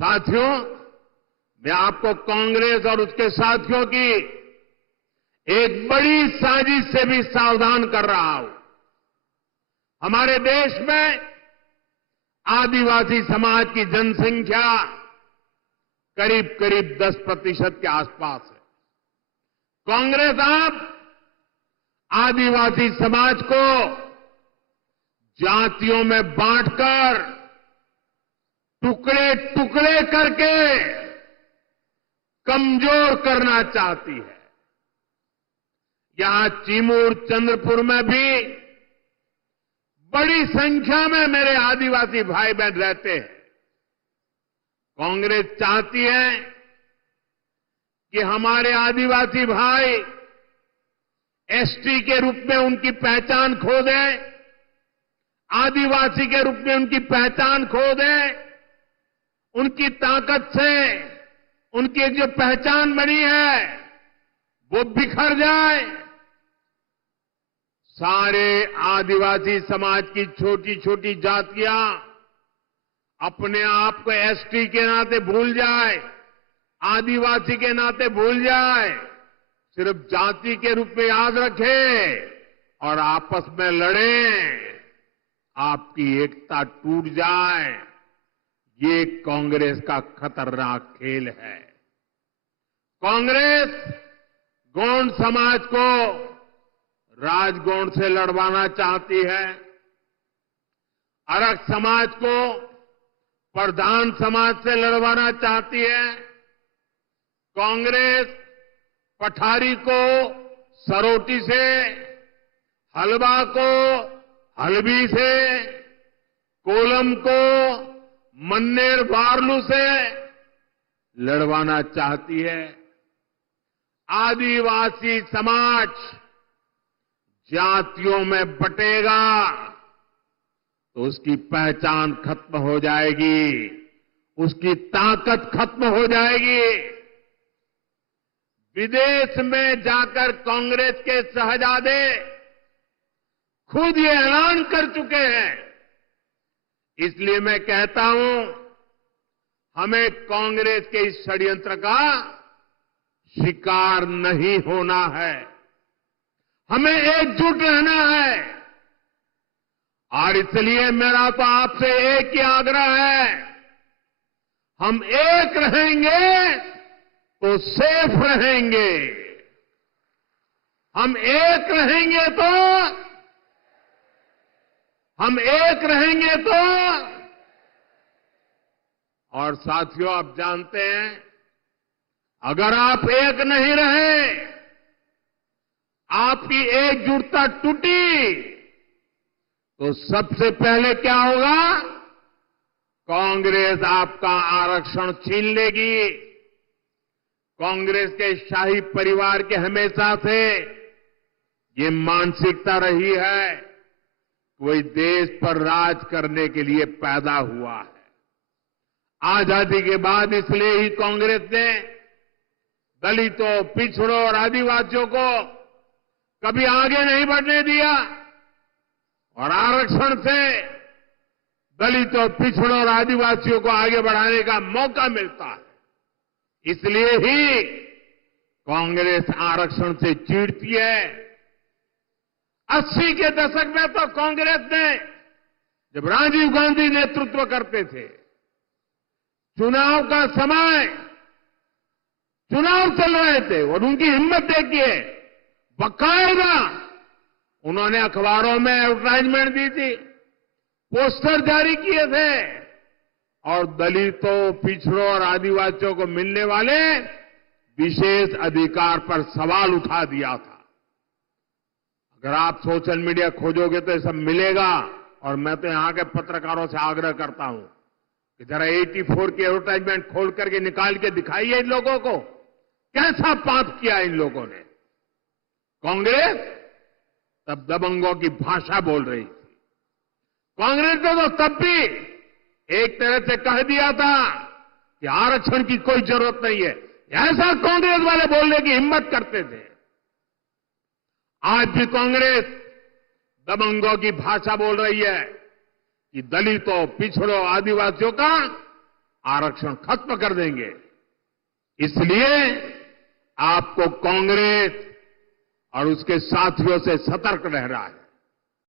साथियों, मैं आपको कांग्रेस और उसके साथियों की एक बड़ी साजिश से भी सावधान कर रहा हूं। हमारे देश में आदिवासी समाज की जनसंख्या करीब करीब 10% के आसपास है। कांग्रेस अब आदिवासी समाज को जातियों में बांटकर टुकड़े टुकड़े करके कमजोर करना चाहती है। यहां चिमूर चंद्रपुर में भी बड़ी संख्या में मेरे आदिवासी भाई बहन रहते हैं। कांग्रेस चाहती है कि हमारे आदिवासी भाई एसटी के रूप में उनकी पहचान खो दें, आदिवासी के रूप में उनकी पहचान खो दें, उनकी ताकत से उनकी जो पहचान बनी है वो बिखर जाए। सारे आदिवासी समाज की छोटी छोटी जातियां अपने आप को एसटी के नाते भूल जाए, आदिवासी के नाते भूल जाए, सिर्फ जाति के रूप में याद रखें और आपस में लड़ें, आपकी एकता टूट जाए। ये कांग्रेस का खतरनाक खेल है। कांग्रेस गोंड समाज को राजगोंड से लड़वाना चाहती है, अरग समाज को प्रधान समाज से लड़वाना चाहती है, कांग्रेस पठारी को सरोटी से, हलवा को हलबी से, कोलम को मन्नेर वार्लू से लड़वाना चाहती है। आदिवासी समाज जातियों में बटेगा तो उसकी पहचान खत्म हो जाएगी, उसकी ताकत खत्म हो जाएगी। विदेश में जाकर कांग्रेस के शहजादे खुद ये ऐलान कर चुके हैं। इसलिए मैं कहता हूं, हमें कांग्रेस के इस षड्यंत्र का शिकार नहीं होना है, हमें एकजुट रहना है। और इसलिए मेरा तो आपसे एक ही आग्रह है, हम एक रहेंगे तो सेफ रहेंगे, हम एक रहेंगे तो और साथियों, आप जानते हैं, अगर आप एक नहीं रहे, आपकी एकजुटता टूटी, तो सबसे पहले क्या होगा? कांग्रेस आपका आरक्षण छीन लेगी। कांग्रेस के शाही परिवार के हमेशा से ये मानसिकता रही है, कोई देश पर राज करने के लिए पैदा हुआ है। आजादी के बाद इसलिए ही कांग्रेस ने दलितों, पिछड़ों और आदिवासियों को कभी आगे नहीं बढ़ने दिया और आरक्षण से दलितों, पिछड़ों और आदिवासियों को आगे बढ़ाने का मौका मिलता है। इसलिए ही कांग्रेस आरक्षण से चिढ़ती है। 80 के दशक में तो कांग्रेस ने, जब राजीव गांधी नेतृत्व करते थे, चुनाव का समय, चुनाव चल रहे थे और उनकी हिम्मत देखिए, बाकायदा उन्होंने अखबारों में एडवर्टाइजमेंट दी थी, पोस्टर जारी किए थे और दलितों, पिछड़ों और आदिवासियों को मिलने वाले विशेष अधिकार पर सवाल उठा दिया था। अगर आप सोशल मीडिया खोजोगे तो ये सब मिलेगा। और मैं तो यहां के पत्रकारों से आग्रह करता हूं कि जरा 84 की एडवर्टाइजमेंट खोल करके निकाल के दिखाइए इन लोगों को, कैसा पाप किया इन लोगों ने। कांग्रेस तब दबंगों की भाषा बोल रही थी। कांग्रेस ने तो तब भी एक तरह से कह दिया था कि आरक्षण की कोई जरूरत नहीं है, ऐसा कांग्रेस वाले बोलने की हिम्मत करते थे। आज भी कांग्रेस दबंगों की भाषा बोल रही है कि दलितों, पिछड़ों, आदिवासियों का आरक्षण खत्म कर देंगे। इसलिए आपको कांग्रेस और उसके साथियों से सतर्क रहना है।